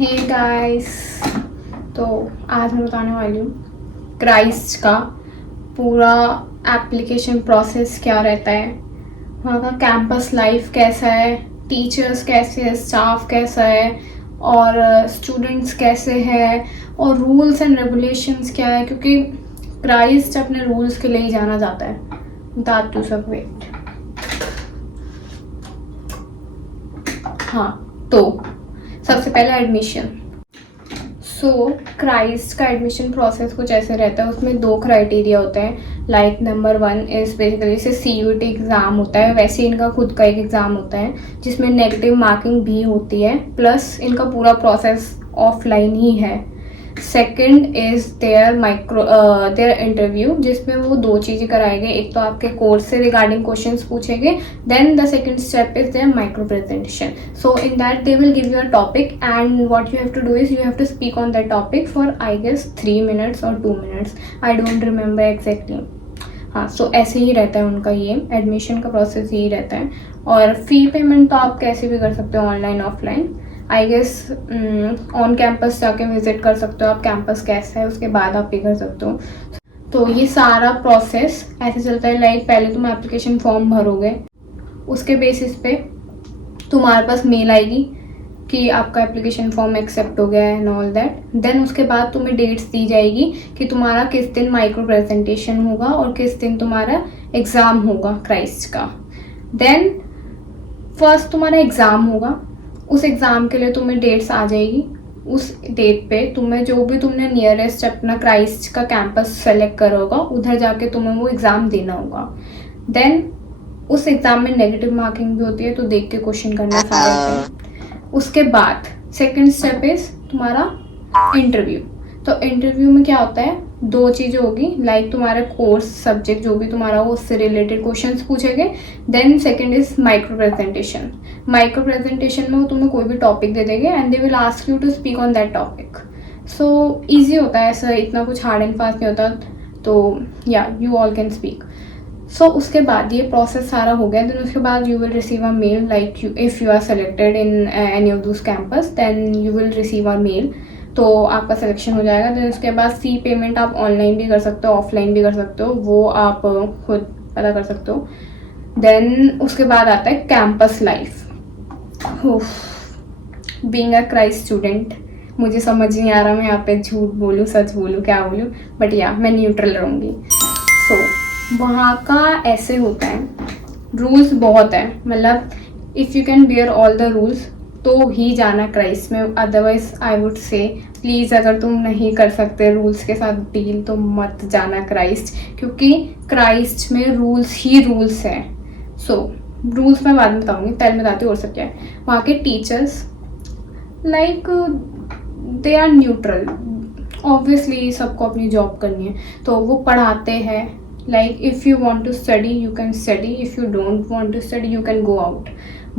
Hey guys, तो आज मैं बताने वाली हूँ क्राइस्ट का पूरा एप्लीकेशन प्रोसेस क्या रहता है, वहाँ का कैंपस लाइफ कैसा है, टीचर्स कैसे है, स्टाफ कैसा है और स्टूडेंट्स कैसे हैं और रूल्स एंड रेगुलेशंस क्या है, क्योंकि क्राइस्ट अपने रूल्स के लिए ही जाना जाता है। दैट टू सब वेट। हाँ, तो सबसे पहले एडमिशन। क्राइस्ट का एडमिशन प्रोसेस कुछ ऐसे रहता है। उसमें 2 क्राइटेरिया होते हैं। लाइक नंबर 1 इज़ बेसिकली से CUT एग्ज़ाम होता है, वैसे इनका खुद का एक एग्ज़ाम होता है जिसमें नेगेटिव मार्किंग भी होती है, प्लस इनका पूरा प्रोसेस ऑफलाइन ही है। सेकंड इज़ देयर इंटरव्यू, जिसमें वो 2 चीज़ें कराएंगे। एक तो आपके कोर्स से रिगार्डिंग क्वेश्चंस पूछेंगे, then the second step is there micro presentation. So in that they will give you a topic and what you have to do is you have to speak on that topic for I guess 3 minutes और 2 minutes, I don't remember exactly. हाँ, so ऐसे ही रहता है उनका, ये admission का process यही रहता है। और फ़ी पेमेंट तो आप कैसे भी कर सकते हो, online offline. I guess on campus जाके विजिट कर सकते हो आप, कैंपस कैसा है उसके बाद आप पे कर सकते हो। तो ये सारा प्रोसेस ऐसे चलता है। लाइक पहले तुम एप्लीकेशन फॉर्म भरोगे, उसके बेसिस पे तुम्हारे पास मेल आएगी कि आपका एप्लीकेशन फॉर्म एक्सेप्ट हो गया है एंड ऑल दैट। देन उसके बाद तुम्हें डेट्स दी जाएगी कि तुम्हारा किस दिन माइक्रो प्रेजेंटेशन होगा और किस दिन तुम्हारा एग्ज़ाम होगा क्राइस्ट का। देन फर्स्ट तुम्हारा एग्ज़ाम होगा, उस एग्ज़ाम के लिए तुम्हें डेट्स आ जाएगी। उस डेट पे तुम्हें जो भी तुमने नियरेस्ट अपना क्राइस्ट का कैंपस सेलेक्ट करा होगा, उधर जाके तुम्हें वो एग्ज़ाम देना होगा। देन उस एग्ज़ाम में नेगेटिव मार्किंग भी होती है, तो देख के क्वेश्चन करना सारे हैं। उसके बाद सेकंड स्टेप इज़ तुम्हारा इंटरव्यू। तो इंटरव्यू में क्या होता है, 2 चीज़ें होगी। लाइक तुम्हारे कोर्स सब्जेक्ट जो भी तुम्हारा हो उससे रिलेटेड क्वेश्चंस पूछेंगे। Then second is micro presentation. Micro presentation में वो तुम्हें कोई भी टॉपिक दे देंगे and they will ask you to speak on that topic. So easy होता है, ऐसा इतना कुछ हार्ड एंड फास्ट नहीं होता। तो या यू ऑल कैन स्पीक। सो उसके बाद ये प्रोसेस सारा हो गया। देन उसके बाद you will receive a mail, like if you are selected in any of those campus then you will receive a mail, तो आपका सिलेक्शन हो जाएगा। देन उसके बाद फ़ी पेमेंट आप ऑनलाइन भी कर सकते हो, ऑफलाइन भी कर सकते हो, वो आप खुद पता कर सकते हो। देन उसके बाद आता है campus life. Being a Christ student, मुझे समझ नहीं आ रहा मैं यहाँ पे झूठ बोलूँ सच बोलूँ क्या बोलूँ, बट या मैं न्यूट्रल रहूँगी। वहाँ का ऐसे होता है, रूल्स बहुत है। मतलब if you can bear all the rules तो ही जाना क्राइस्ट में, otherwise I would say please अगर तुम नहीं कर सकते रूल्स के साथ डील तो मत जाना क्राइस्ट, क्योंकि क्राइस्ट में रूल्स ही रूल्स हैं। रूल्स मैं बाद में बताऊँगी, पहले बताती हूँ और सब क्या है। वहाँ के teachers like they are neutral. Obviously सबको अपनी जॉब करनी है, तो वो पढ़ाते हैं। Like if you want to study you can study, if you don't want to study you can go out,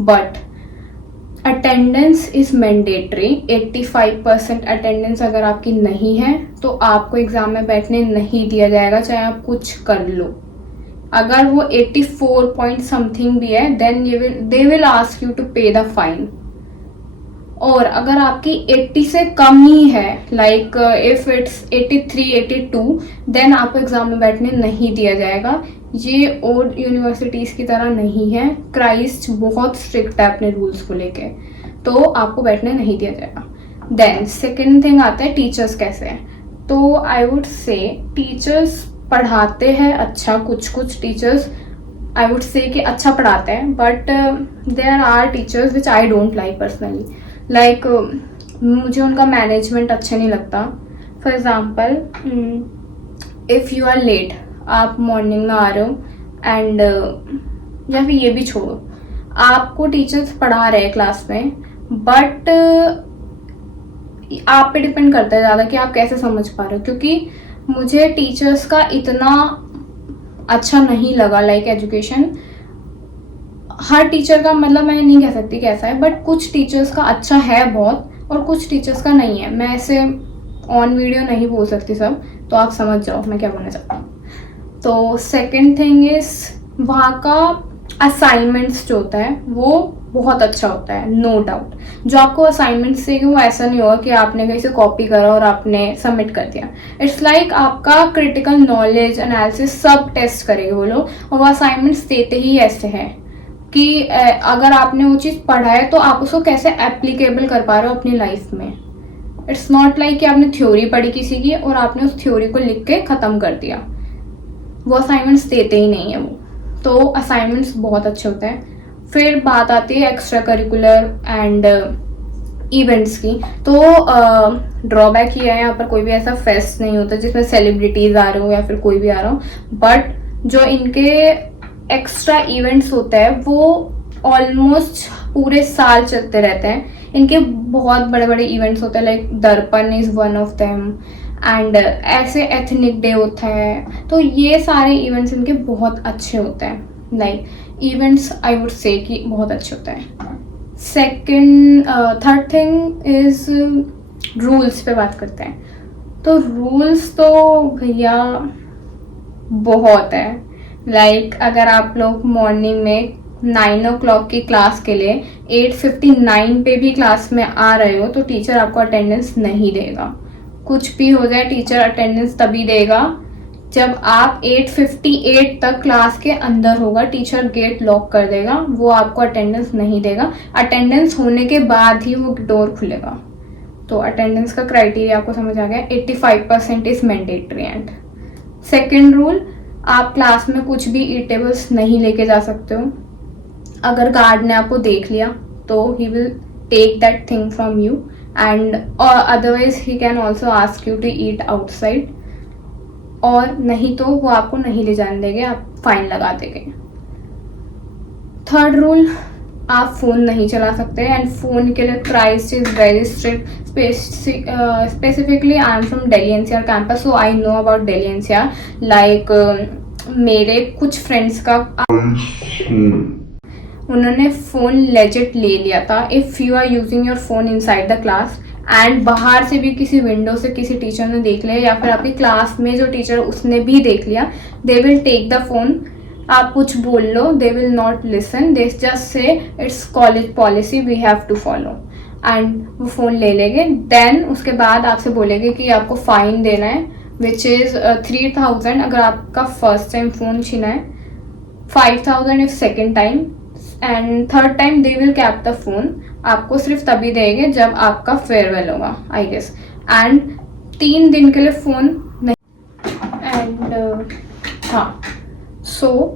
but attendance is mandatory. 85% attendance अगर आपकी नहीं है तो आपको एग्ज़ाम में बैठने नहीं दिया जाएगा, चाहे आप कुछ कर लो। अगर वो 84 पॉइंट समथिंग भी है then they will ask you to pay the fine. और अगर आपकी 80 से कम ही है, लाइक इफ इट्स 83 82 देन आपको एग्जाम में बैठने नहीं दिया जाएगा। ये और यूनिवर्सिटीज़ की तरह नहीं है, क्राइस्ट बहुत स्ट्रिक्ट है अपने रूल्स को लेके, तो आपको बैठने नहीं दिया जाएगा। देन सेकेंड थिंग आता है टीचर्स कैसे हैं। तो आई वुड से टीचर्स पढ़ाते हैं अच्छा, कुछ टीचर्स आई वुड से कि अच्छा पढ़ाते हैं, but there are teachers which I don't like personally. Like मुझे उनका मैनेजमेंट अच्छा नहीं लगता। For example if you are late, आप मॉर्निंग में आ रहे हो एंड या फिर ये भी छोड़ो, आपको टीचर्स पढ़ा रहे हैं क्लास में, बट आप पे डिपेंड करता है ज़्यादा कि आप कैसे समझ पा रहे हो। क्योंकि मुझे टीचर्स का इतना अच्छा नहीं लगा, लाइक एजुकेशन हर टीचर का, मतलब मैं नहीं कह सकती कैसा है, बट कुछ टीचर्स का अच्छा है बहुत और कुछ टीचर्स का नहीं है। मैं ऐसे ऑन वीडियो नहीं बोल सकती सब, तो आप समझ जाओ मैं क्या बोलना चाहती हूँ। तो सेकंड थिंग इज़ वहाँ का असाइनमेंट्स जो होता है वो बहुत अच्छा होता है, नो डाउट। जो आपको असाइनमेंट्स देंगे वो ऐसा नहीं होगा कि आपने कहीं से कॉपी करा और आपने सबमिट कर दिया। इट्स लाइक आपका क्रिटिकल नॉलेज, एनालिसिस सब टेस्ट करेंगे वो लोग। और वो असाइनमेंट्स देते ही ऐसे हैं कि अगर आपने वो चीज़ पढ़ा है तो आप उसको कैसे एप्लीकेबल कर पा रहे हो अपनी लाइफ में। इट्स नॉट लाइक कि आपने थ्योरी पढ़ी किसी की और आपने उस थ्योरी को लिख के ख़त्म कर दिया। वो असाइनमेंट्स देते ही नहीं है वो। तो असाइनमेंट्स बहुत अच्छे होते हैं। फिर बात आती है एक्स्ट्रा करिकुलर एंड इवेंट्स की। तो ड्रॉबैक ये है, यहाँ पर कोई भी ऐसा फेस्ट नहीं होता जिसमें सेलिब्रिटीज आ रहे हो या फिर कोई भी आ रहा हो। बट जो इनके एक्स्ट्रा इवेंट्स होते हैं वो ऑलमोस्ट पूरे साल चलते रहते हैं। इनके बहुत बड़े बड़े इवेंट्स होते हैं, लाइक दर्पण is one of them and ऐसे एथनिक डे होता है। तो ये सारे इवेंट्स इनके बहुत अच्छे होते हैं। Like events I would say कि बहुत अच्छे होते हैं। Second third thing is rules पे बात करते हैं। तो रूल्स तो भैया बहुत है। लाइक अगर आप लोग मॉर्निंग में 9 o'clock की क्लास के लिए 8:59 पे भी क्लास में आ रहे हो तो टीचर आपको अटेंडेंस नहीं देगा। कुछ भी हो जाए टीचर अटेंडेंस तभी देगा जब आप 8:58 तक क्लास के अंदर होगा। टीचर गेट लॉक कर देगा, वो आपको अटेंडेंस नहीं देगा। अटेंडेंस होने के बाद ही वो डोर खुलेगा। तो अटेंडेंस का क्राइटेरिया आपको समझ आ गया। 85% is mandatory. And second rule, आप क्लास में कुछ भी ईटेबल्स नहीं लेके जा सकते हो। अगर गार्ड ने आपको देख लिया तो he will take that thing from you and otherwise he can also ask you to eat outside, और नहीं तो वो आपको नहीं ले जाने देंगे, आप फाइन लगा देंगे। थर्ड रूल, आप फ़ोन नहीं चला सकते एंड फ़ोन के लिए price is very strict. Specifically I am from Delhi NCR campus, so I know about Delhi NCR. Like मेरे कुछ फ्रेंड्स का उन्होंने फ़ोन लेजिट ले लिया था। If you are using your phone inside the class and बाहर से भी किसी विंडो से किसी टीचर ने देख लिया या फिर आपकी क्लास में जो टीचर उसने भी देख लिया, they will take the phone. आप कुछ बोल लो, they will not listen, they just say it's college policy, we have to follow, and वो फ़ोन ले लेंगे। देन उसके बाद आपसे बोलेंगे कि आपको फ़ाइन देना है विच इज़ 3,000 अगर आपका फर्स्ट टाइम फ़ोन छीना है, 5,000 if second time, and third time they will cap the phone. आपको सिर्फ तभी देंगे जब आपका फेयरवेल होगा आई गेस, एंड 3 दिन के लिए फ़ोन नहीं। एंड हाँ, सो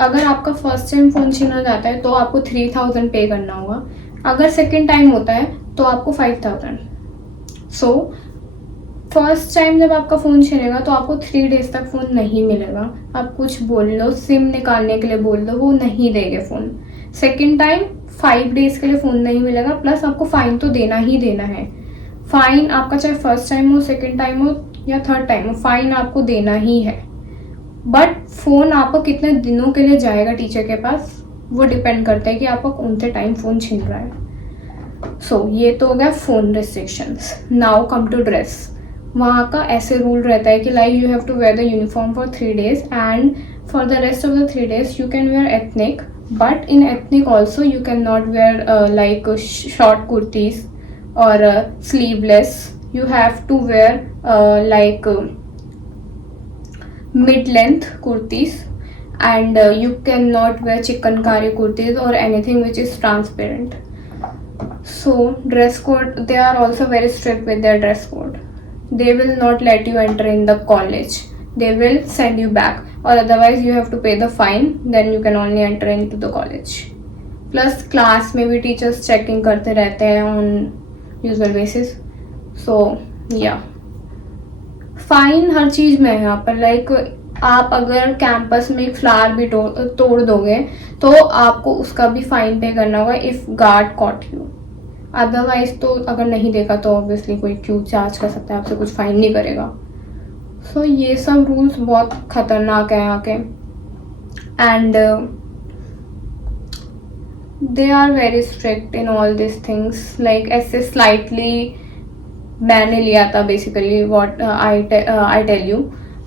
अगर आपका फर्स्ट टाइम फ़ोन छीना जाता है तो आपको 3,000 पे करना होगा। अगर सेकेंड टाइम होता है तो आपको 5,000। सो फर्स्ट टाइम जब आपका फ़ोन छीनेगा तो आपको 3 days तक फ़ोन नहीं मिलेगा। आप कुछ बोल लो, सिम निकालने के लिए बोल दो, वो नहीं देंगे फ़ोन। सेकेंड टाइम 5 days के लिए फ़ोन नहीं मिलेगा, प्लस आपको फ़ाइन तो देना ही देना है। फ़ाइन आपका चाहे फर्स्ट टाइम हो, सेकेंड टाइम हो या थर्ड टाइम हो, फ़ाइन आपको देना ही है। बट फ़ोन आपको कितने दिनों के लिए जाएगा टीचर के पास, वो डिपेंड करता है कि आपको कौन से टाइम फ़ोन छीन रहा है। सो ये तो हो गया phone restrictions. Now come to dress. वहाँ का ऐसे रूल रहता है कि like you have to wear the uniform for 3 days and for the rest of the 3 days you can wear ethnic, but in ethnic also you can not wear like short kurtis और sleeveless. You have to wear like mid length kurtis, and you cannot wear chikankari kurtis or anything which is transparent. So dress code, they are also very strict with their dress code. They will not let you enter in the college, they will send you back, or otherwise you have to pay the fine, then you can only enter into the college. Plus class में भी teachers checking करते रहते हैं on usual basis. So yeah, fine हर चीज़ में है यहाँ पर। लाइक आप अगर कैंपस में एक फ्लावर भी तोड़ दोगे तो आपको उसका भी फाइन पे करना होगा if guard caught you. Otherwise तो अगर नहीं देखा तो ऑब्वियसली कोई क्यों चार्ज कर सकता है आपसे, कुछ फाइन नहीं करेगा। सो ये सब रूल्स बहुत ख़तरनाक है यहाँ के, and they are very strict in all this things. Like ऐसे स्लाइटली मैंने लिया था basically what I tell you.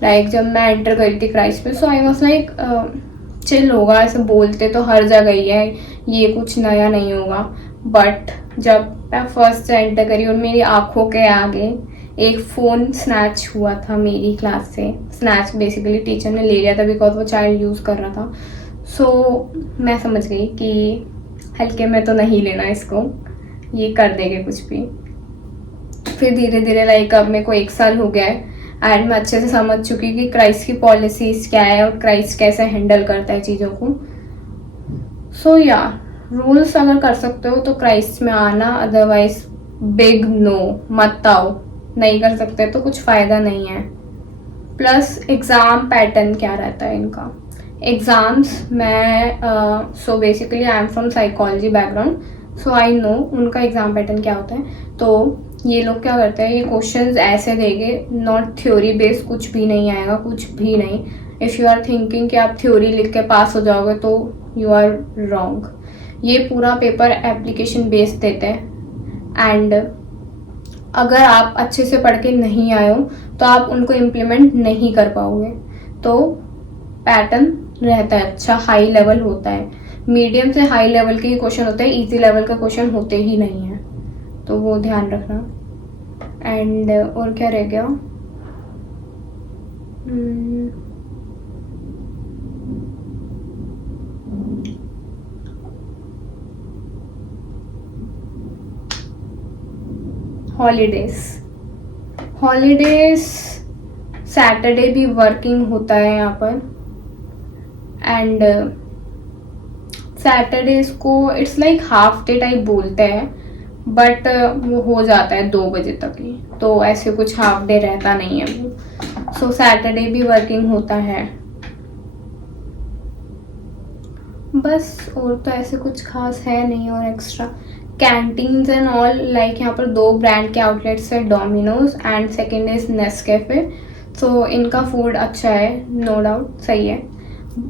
Like जब मैं एंटर करी थी क्राइस्ट में, so I was like chill होगा, ऐसे बोलते तो हर जगह ही है, ये कुछ नया नहीं होगा। बट जब मैं फर्स्ट एंटर करी और मेरी आंखों के आगे एक फ़ोन स्नैच हुआ था मेरी क्लास से। स्नैच बेसिकली टीचर ने ले लिया था बिकॉज वो चाइल्ड यूज़ कर रहा था। सो मैं समझ गई कि हल्के में तो नहीं लेना इसको, ये कर देंगे कुछ भी। फिर धीरे धीरे लाइक अब मेरे को 1 साल हो गया है एंड मैं अच्छे से समझ चुकी कि क्राइस्ट की पॉलिसीज़ क्या है और क्राइस्ट कैसे हैंडल करता है चीज़ों को। सो या रूल्स अगर कर सकते हो तो क्राइस्ट में आना, अदरवाइज बिग नो, मत आओ। नहीं कर सकते तो कुछ फ़ायदा नहीं है। प्लस एग्ज़ाम पैटर्न क्या रहता है इनका। एग्ज़ाम्स मैं so basically I am from psychology background, so I know उनका एग्ज़ाम पैटर्न क्या होता है। तो ये लोग क्या करते हैं, ये क्वेश्चंस ऐसे देंगे, नॉट थ्योरी बेस्ड, कुछ भी नहीं आएगा, कुछ भी नहीं। इफ़ यू आर थिंकिंग कि आप थ्योरी लिख के पास हो जाओगे तो यू आर रॉन्ग। ये पूरा पेपर एप्लीकेशन बेस्ड देते हैं एंड अगर आप अच्छे से पढ़ के नहीं आए हो तो आप उनको इम्प्लीमेंट नहीं कर पाओगे। तो पैटर्न रहता है अच्छा, हाई लेवल होता है। मीडियम से हाई लेवल के ही क्वेश्चन होते हैं, इजी लेवल का क्वेश्चन होते ही नहीं है, तो वो ध्यान रखना। एंड और क्या रह गया, हॉलीडेज सैटरडे भी वर्किंग होता है यहाँ पर एंड सैटरडेज को it's like half day type बोलते हैं, बट वो हो जाता है 2 बजे तक ही, तो ऐसे कुछ हाफ डे रहता नहीं है वो। सो सैटरडे भी वर्किंग होता है। बस और तो ऐसे कुछ खास है नहीं और extra. Canteens and all like यहाँ पर 2 ब्रांड के आउटलेट्स है, Domino's and second is Nescafe. तो इनका फूड अच्छा है, नो डाउट सही है।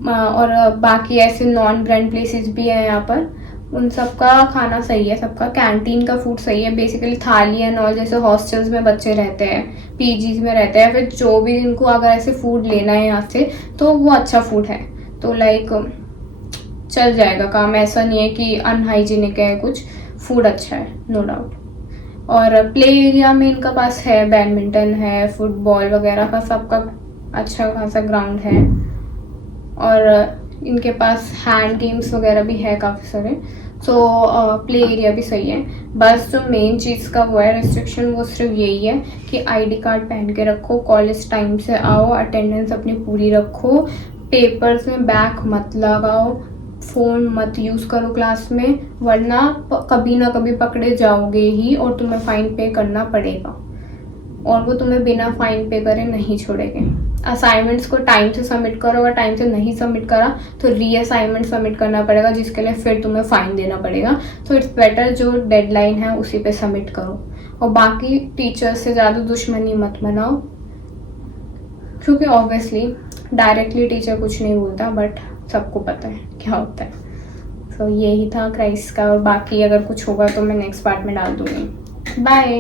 और बाकी ऐसे नॉन ब्रांड प्लेसेस भी हैं यहाँ पर, उन सब का खाना सही है, सबका कैंटीन का फूड सही है। बेसिकली थाली एंड ऑल, जैसे हॉस्टल्स में बच्चे रहते हैं, पीजीज में रहते हैं, फिर जो भी इनको अगर ऐसे फूड लेना है यहाँ से तो वो अच्छा फूड है, तो लाइक चल जाएगा काम। ऐसा नहीं है कि अनहाइजीनिक है कुछ, फूड अच्छा है नो डाउट। और प्ले एरिया में इनका पास है, बैडमिंटन है, फुटबॉल वगैरह का सबका अच्छा खासा ग्राउंड है और इनके पास हैंड गेम्स वगैरह भी है काफ़ी सारे। सो प्ले एरिया भी सही है। बस जो मेन चीज़ का वो है रिस्ट्रिक्शन, वो सिर्फ यही है कि आईडी कार्ड पहन के रखो, कॉलेज टाइम से आओ, अटेंडेंस अपनी पूरी रखो, पेपर्स में बैक मत लगाओ, फ़ोन मत यूज़ करो क्लास में, वरना कभी ना कभी पकड़े जाओगे ही और तुम्हें फ़ाइन पे करना पड़ेगा, और वो तुम्हें बिना फ़ाइन पे करे नहीं छोड़ेंगे। असाइनमेंट्स को टाइम से सबमिट करो, अगर टाइम से नहीं सबमिट करा तो रीअसाइनमेंट सबमिट करना पड़ेगा, जिसके लिए फिर तुम्हें फ़ाइन देना पड़ेगा। तो इट्स बेटर जो डेडलाइन है उसी पे सबमिट करो। और बाकी टीचर्स से ज़्यादा दुश्मनी मत बनाओ, क्योंकि ऑब्वियसली डायरेक्टली टीचर कुछ नहीं बोलता, बट सबको पता है क्या होता है। तो यही था क्राइस्ट का, और बाकी अगर कुछ होगा तो मैं नेक्स्ट पार्ट में डाल दूँगी। बाय।